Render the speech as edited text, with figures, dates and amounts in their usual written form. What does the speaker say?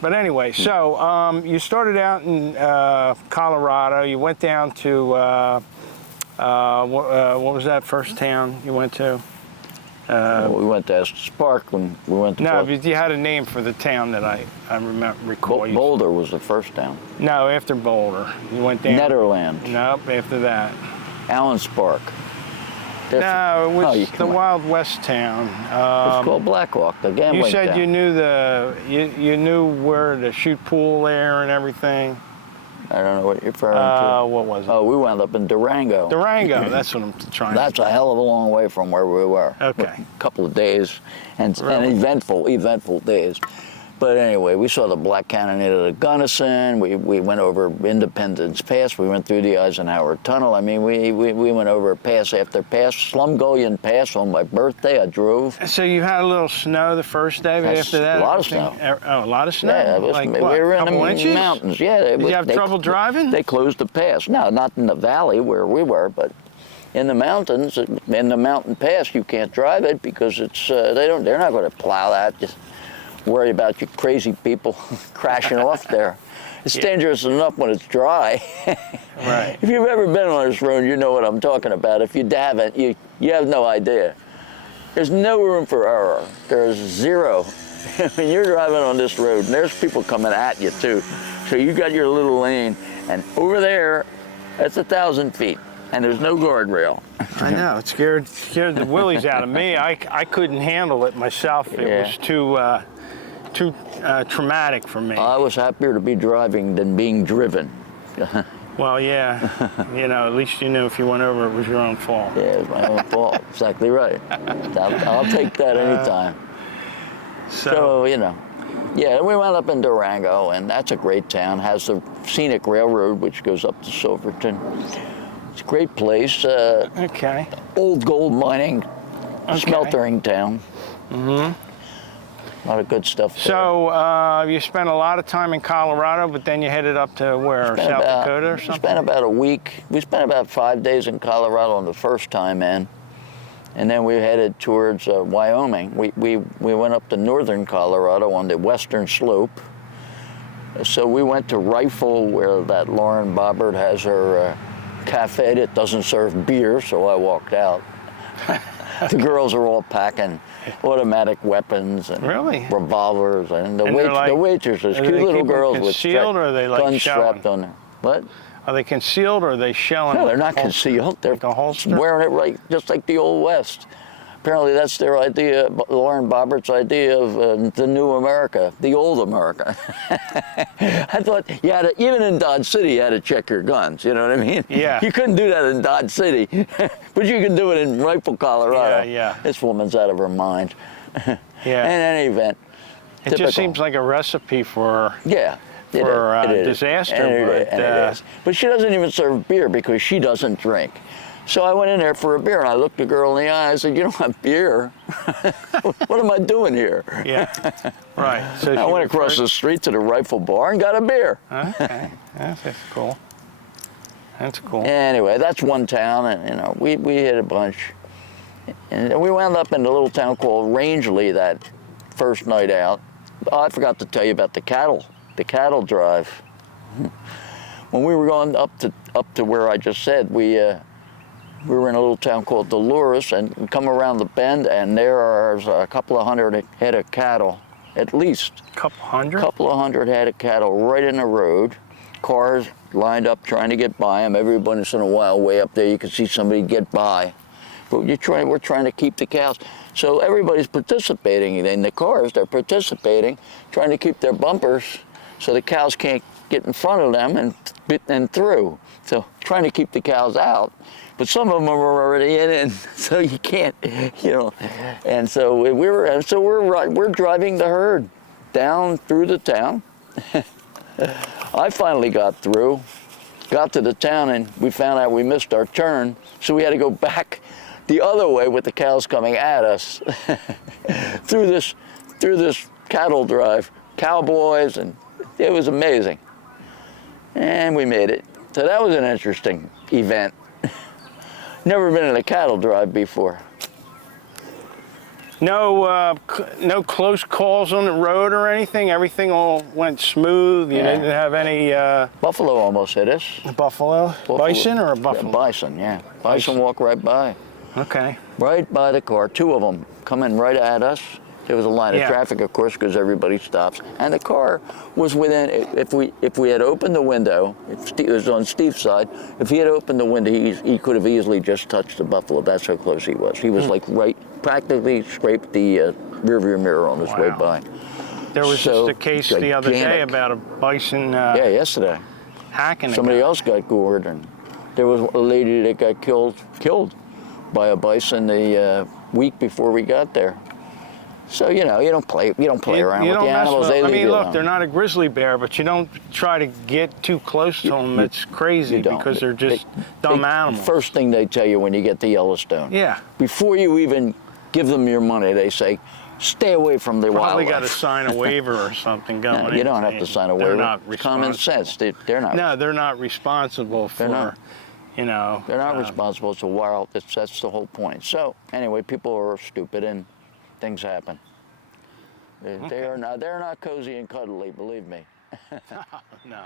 But anyway, so you started out in Colorado. You went down to, what was that first town you went to? Well, we went to Estes Park when we went to... No, but you had a name for the town that I recall. Boulder was the first town. No, after Boulder. You went down. Netherland. Nope, after that. Allen Spark. No, it was the Wild West town. It's called Blackhawk, the gambling You said town. you knew you knew where to shoot pool there and everything. I don't know what you're referring to. What was it? Oh, we wound up in Durango. Durango, that's what I'm trying to That's a hell of a long way from where we were. Okay. A couple of days, and Really? eventful days. But anyway, we saw the Black Cannonade of Gunnison. We went over Independence Pass. We went through the Eisenhower Tunnel. I mean, we went over pass after pass. Slumgullion Pass on my birthday, I drove. So you had a little snow the first day, but after that? A lot of snow. Oh, a lot of snow? Yeah, it was, like we what, were in couple the inches? mountains. Yeah. Did you have trouble driving? They closed the pass. No, not in the valley where we were, but in the mountains, in the mountain pass, you can't drive it because it's they're not going to plow that. Just worry about you crazy people crashing off there. It's dangerous enough when it's dry. Right. If you've ever been on this road, you know what I'm talking about. If you haven't, you have no idea. There's no room for error. There's zero. When you're driving on this road, and there's people coming at you too. So you got your little lane, and over there, that's 1,000 feet, and there's no guardrail. I know, it scared the willies out of me. I couldn't handle it myself. It was too traumatic for me. I was happier to be driving than being driven. Well, yeah, at least you knew if you went over, it was your own fault. Yeah, it was my own fault. Exactly right. I'll take that anytime. So, yeah, we wound up in Durango, and that's a great town. Has the scenic railroad, which goes up to Silverton. It's a great place. Okay. Old gold mining, smeltering town. Mm-hmm. A lot of good stuff there. So you spent a lot of time in Colorado, but then you headed up to where, South Dakota or something? We spent about a week. We spent about 5 days in Colorado on the first time in, and then we headed towards Wyoming. We went up to northern Colorado on the western slope. So we went to Rifle, where that Lauren Bobbert has her cafe that doesn't serve beer, so I walked out. The girls are all packing automatic weapons and revolvers, and the waitresses, cute little girls with guns strapped on them. What? Are they concealed or are they shelling? No, they're not concealed. They're wearing it right, just like the Old West. Apparently that's their idea, Lauren Bobbert's idea of the new America, the old America. I thought even in Dodge City, you had to check your guns, you know what I mean? Yeah. You couldn't do that in Dodge City, but you can do it in Rifle, Colorado. Yeah. This woman's out of her mind. Yeah. In any event, it just seems like a recipe for disaster. It is. But she doesn't even serve beer because she doesn't drink. So I went in there for a beer, and I looked the girl in the eye. I said, "You don't have beer. What am I doing here?" Yeah, right. So I went across the street to the Rifle Bar and got a beer. Okay, that's cool. That's cool. Anyway, that's one town, and we hit a bunch, and we wound up in a little town called Rangeley that first night out. Oh, I forgot to tell you about the cattle drive. When we were going up to where I just said, we were in a little town called Dolores, and we come around the bend, and there are a couple of hundred head of cattle, at least. Couple hundred? Couple of hundred head of cattle right in the road. Cars lined up trying to get by them. Every once in a while, way up there, you can see somebody get by. But we're trying to keep the cows. So everybody's participating in the cars. They're participating, trying to keep their bumpers so the cows can't get in front of them and through. So trying to keep the cows out. But some of them are already in, so you can't, And so we're driving the herd down through the town. I finally got through, got to the town, and we found out we missed our turn, so we had to go back the other way with the cows coming at us through this cattle drive, cowboys, and it was amazing. And we made it. So that was an interesting event. Never been in a cattle drive before. No close calls on the road or anything. Everything all went smooth. You Yeah. didn't have any Buffalo almost hit us. buffalo, bison, or a buffalo. Bison, yeah. Bison walked right by. Okay. Right by the car. Two of them coming right at us. There was a line of Yeah. traffic, of course, because everybody stops. And the car was within, if we had opened the window, it was on Steve's side, if he had opened the window, he could have easily just touched the buffalo. That's how close he was. He was like practically scraped the rearview mirror on his way Wow. by. There was So, just a case the other day gigantic. about a bison Yeah, yesterday. hacking a Somebody guy. else got gored, and there was a lady that got killed by a bison the week before we got there. So you don't play around You with don't the mess animals. with They them. I leave mean, you look, alone. they're not a grizzly bear, but you don't try to get too close to them. It's crazy You don't. because they're just dumb animals. First thing they tell you when you get to Yellowstone. Yeah. Before you even give them your money, they say, "Stay away from the Probably wildlife." got to sign a waiver or something going. No, you don't have to sign a They're waiver. not It's common responsible. sense. They're not. No, they're not responsible for. They're not. You know. They're not responsible. It's a wild. That's the whole point. So anyway, people are stupid and things happen. They're not cozy and cuddly. Believe me. No.